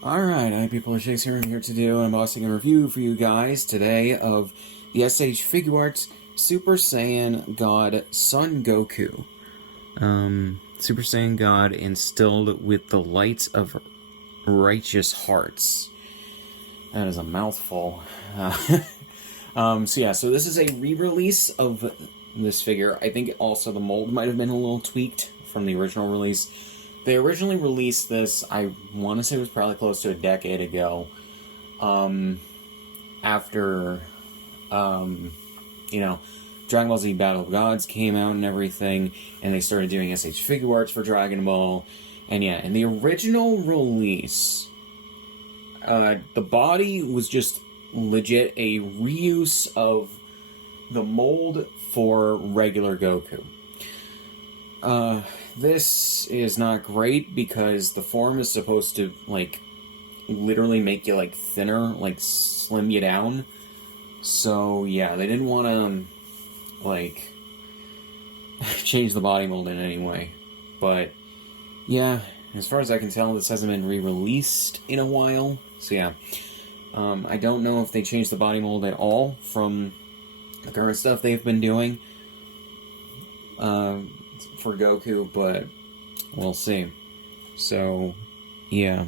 Alright, hi people, Scsigs here. I'm here to do an unboxing and review for you guys today of the Figuarts Super Saiyan God Son Goku. Super Saiyan God instilled with the lights of righteous hearts. That is a mouthful. So this is a re-release of this figure. I think also the mold might have been a little tweaked from the original release. They originally released this, I want to say it was probably close to a decade ago, after, Dragon Ball Z Battle of Gods came out and everything, and they started doing SH Figuarts for Dragon Ball, and yeah, in the original release, the body was just legit a reuse of the mold for regular Goku. This is not great because the form is supposed to, literally make you, thinner, slim you down. So, yeah, they didn't want to, change the body mold in any way. But, yeah, as far as I can tell, this hasn't been re-released in a while. So, yeah. I don't know if they changed the body mold at all from the current stuff they've been doing for Goku, but we'll see. So, yeah.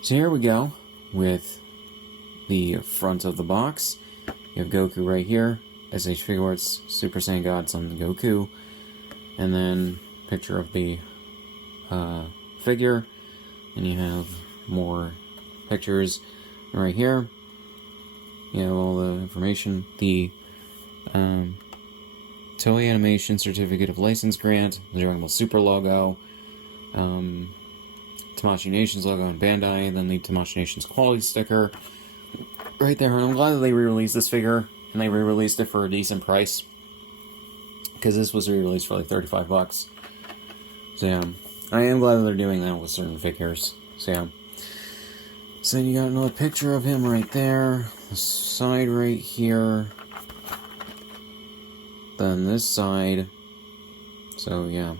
So here we go with the front of the box. You have Goku right here, SH Figuarts, Super Saiyan God Son Goku, and then picture of the figure, and you have more pictures right here. You have all the information, the Toei Animation Certificate of License Grant, the Dragon Ball Super logo, Tamashii Nations logo and Bandai, then the Tamashii Nations quality sticker right there. And I'm glad that they re-released this figure, and they re-released it for a decent price, because this was re-released for like $35. So yeah, I am glad that they're doing that with certain figures. So yeah. So you got another picture of him right there, the side right here, then this side. So yeah,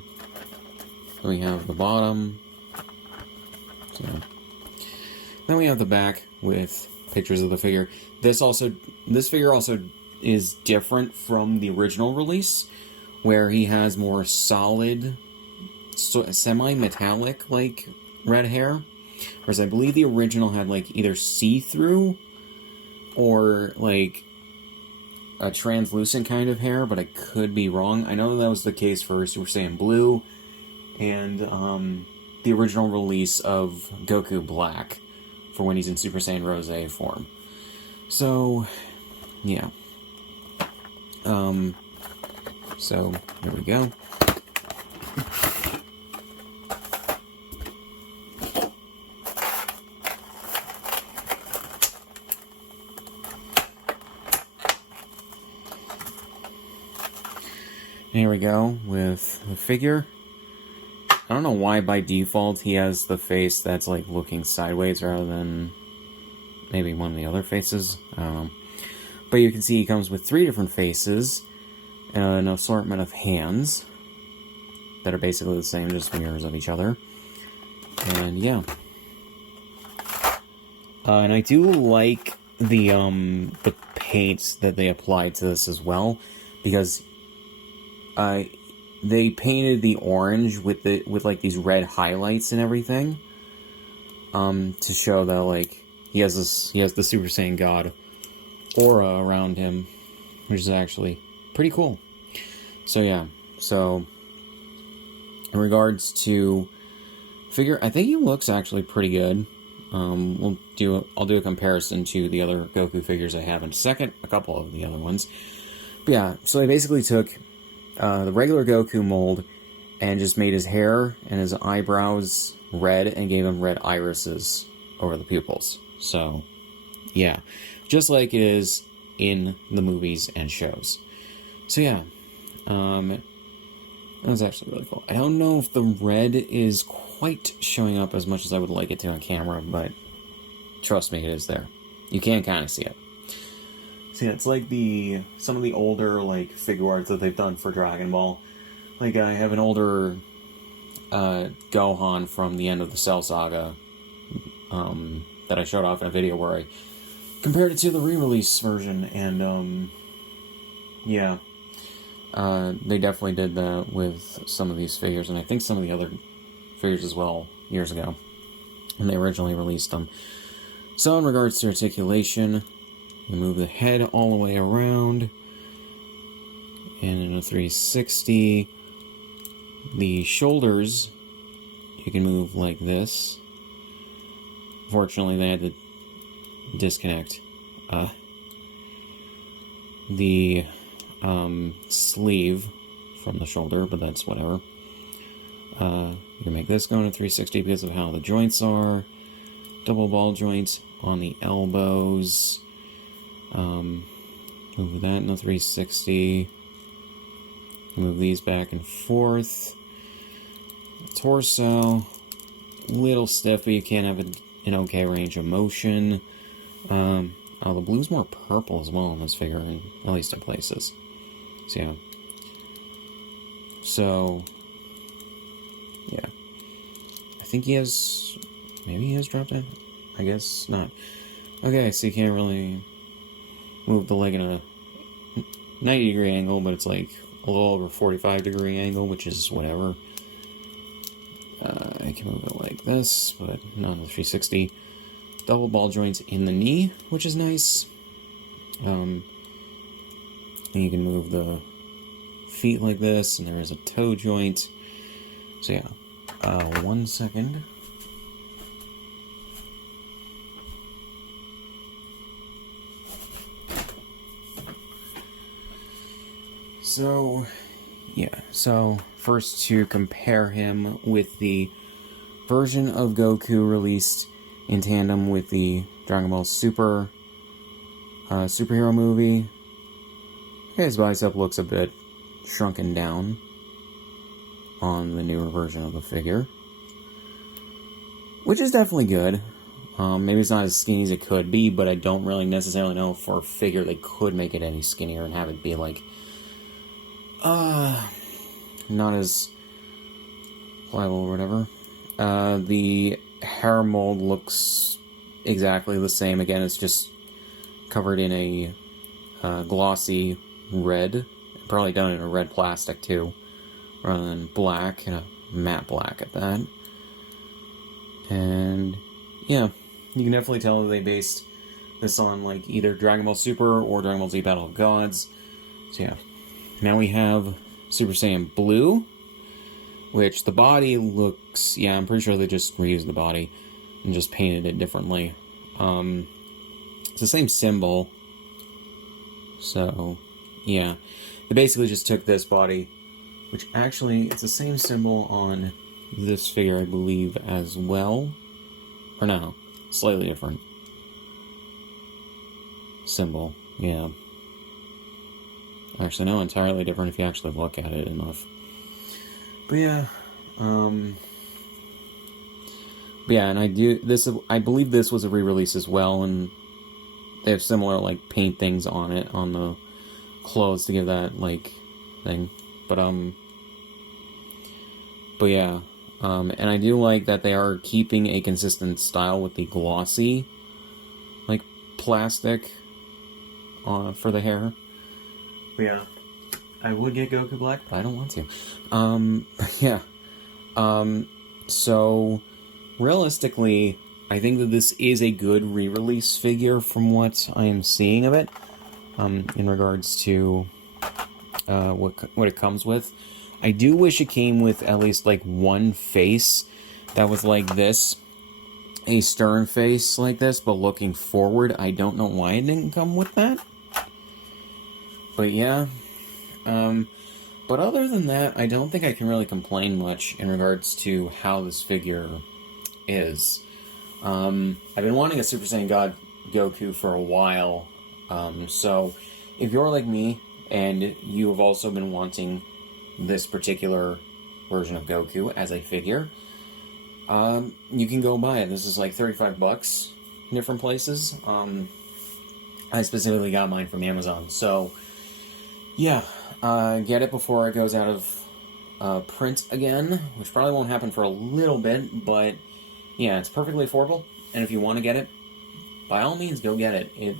we have the bottom. So then we have the back with pictures of the figure. This figure also is different from the original release, where he has more solid, semi-metallic red hair. Whereas I believe the original had either see-through or a translucent kind of hair, but I could be wrong. I know that was the case for Super Saiyan Blue and the original release of Goku Black for when he's in Super Saiyan Rose form. So, yeah. So, here we go. Here we go with the figure. I don't know why by default he has the face that's looking sideways rather than maybe one of the other faces. I don't know. But you can see he comes with 3 different faces and an assortment of hands that are basically the same, just mirrors of each other. And yeah. And I do like the paint that they applied to this as well, because they painted the orange with these red highlights and everything, to show that he has the Super Saiyan God aura around him, which is actually pretty cool. So yeah, so in regards to figure, I think he looks actually pretty good. I'll do a comparison to the other Goku figures I have in a second, a couple of the other ones. But yeah, so they basically took the regular Goku mold and just made his hair and his eyebrows red and gave him red irises over the pupils. So, yeah. Just like it is in the movies and shows. So, yeah. That was actually really cool. I don't know if the red is quite showing up as much as I would like it to on camera, but trust me, it is there. You can kind of see it. See, it's like some of the older Figuarts that they've done for Dragon Ball. I have an older Gohan from the end of the Cell Saga that I showed off in a video where I compared it to the re-release version, and yeah, they definitely did that with some of these figures, and I think some of the other figures as well, years ago, when they originally released them. So in regards to articulation, you move the head all the way around, and in a 360, the shoulders, you can move like this. Fortunately, they had to disconnect the sleeve from the shoulder, but that's whatever. You can make this go in a 360 because of how the joints are. Double ball joints on the elbows. Move that in a 360. Move these back and forth. Torso, little stiff, but you can have an okay range of motion. Oh, the blue's more purple as well in this figure, at least in places. So yeah. So yeah, I think he has. Maybe he has dropped it. I guess not. Okay, so you can't really move the leg in a 90-degree angle, but it's like a little over 45-degree angle, which is whatever. I can move it like this, but not in the 360. Double ball joints in the knee, which is nice. And you can move the feet like this, and there is a toe joint. So yeah, 1 second. So, yeah, so first to compare him with the version of Goku released in tandem with the Dragon Ball Super superhero movie. His bicep looks a bit shrunken down on the newer version of the figure, which is definitely good. Maybe it's not as skinny as it could be, but I don't really necessarily know for a figure they could make it any skinnier and have it be like not as pliable or whatever. The hair mold looks exactly the same. Again, it's just covered in a glossy red. Probably done in a red plastic too, rather than black, and a matte black at that. And yeah, you can definitely tell that they based this on like either Dragon Ball Super or Dragon Ball Z Battle of Gods. So yeah. Now we have Super Saiyan Blue, which the body looks, yeah, I'm pretty sure they just reused the body and just painted it differently. It's the same symbol, so, yeah. They basically just took this body, which actually, it's the same symbol on this figure, I believe, as well. Or no, slightly different symbol, yeah. Actually, no, entirely different if you actually look at it enough. But yeah, and I believe this was a re-release as well, and they have similar, like, paint things on it, on the clothes to give that, like, thing. But yeah, and I do like that they are keeping a consistent style with the glossy, like, plastic for the hair. But yeah, I would get Goku Black, but I don't want to. But yeah. So, realistically, I think that this is a good re-release figure from what I am seeing of it, in regards to, what it comes with. I do wish it came with at least, like, one face that was like this. A stern face like this, but looking forward. I don't know why it didn't come with that. But yeah, but other than that, I don't think I can really complain much in regards to how this figure is. I've been wanting a Super Saiyan God Goku for a while, so if you're like me, and you have also been wanting this particular version of Goku as a figure, you can go buy it. This is like $35 in different places. I specifically got mine from Amazon, so yeah, get it before it goes out of print again, which probably won't happen for a little bit, but yeah, it's perfectly affordable, and if you want to get it, by all means, go get it.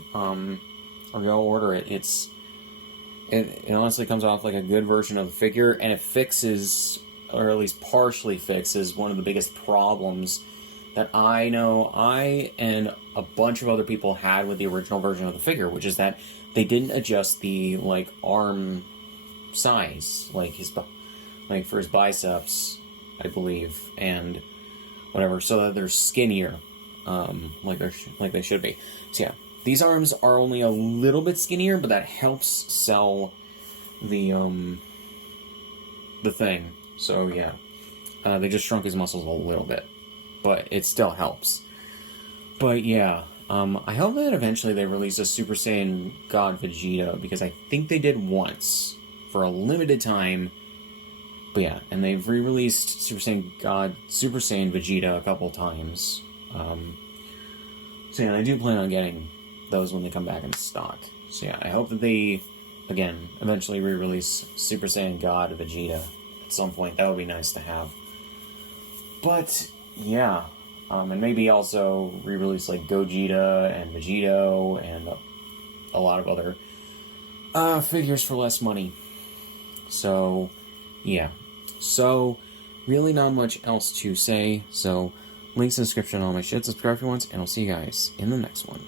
Or go order it. It honestly comes off like a good version of the figure, and it fixes, or at least partially fixes, one of the biggest problems that I know I and a bunch of other people had with the original version of the figure, which is that they didn't adjust the, like, arm size, like for his biceps, I believe, and whatever, so that they're skinnier, like they should be. So yeah, these arms are only a little bit skinnier, but that helps sell the thing. So yeah, they just shrunk his muscles a little bit, but it still helps. But yeah, I hope that eventually they release a Super Saiyan God Vegeta, because I think they did once for a limited time. But yeah, and they've re-released Super Saiyan Vegeta a couple times. So yeah, I do plan on getting those when they come back in stock. So yeah, I hope that they, again, eventually re-release Super Saiyan God Vegeta at some point. That would be nice to have. But yeah, and maybe also re-release like Gogeta and Vegito and a lot of other figures for less money. So yeah, so really not much else to say. So links in the description on all my shit. Subscribe if you want, and I'll see you guys in the next one.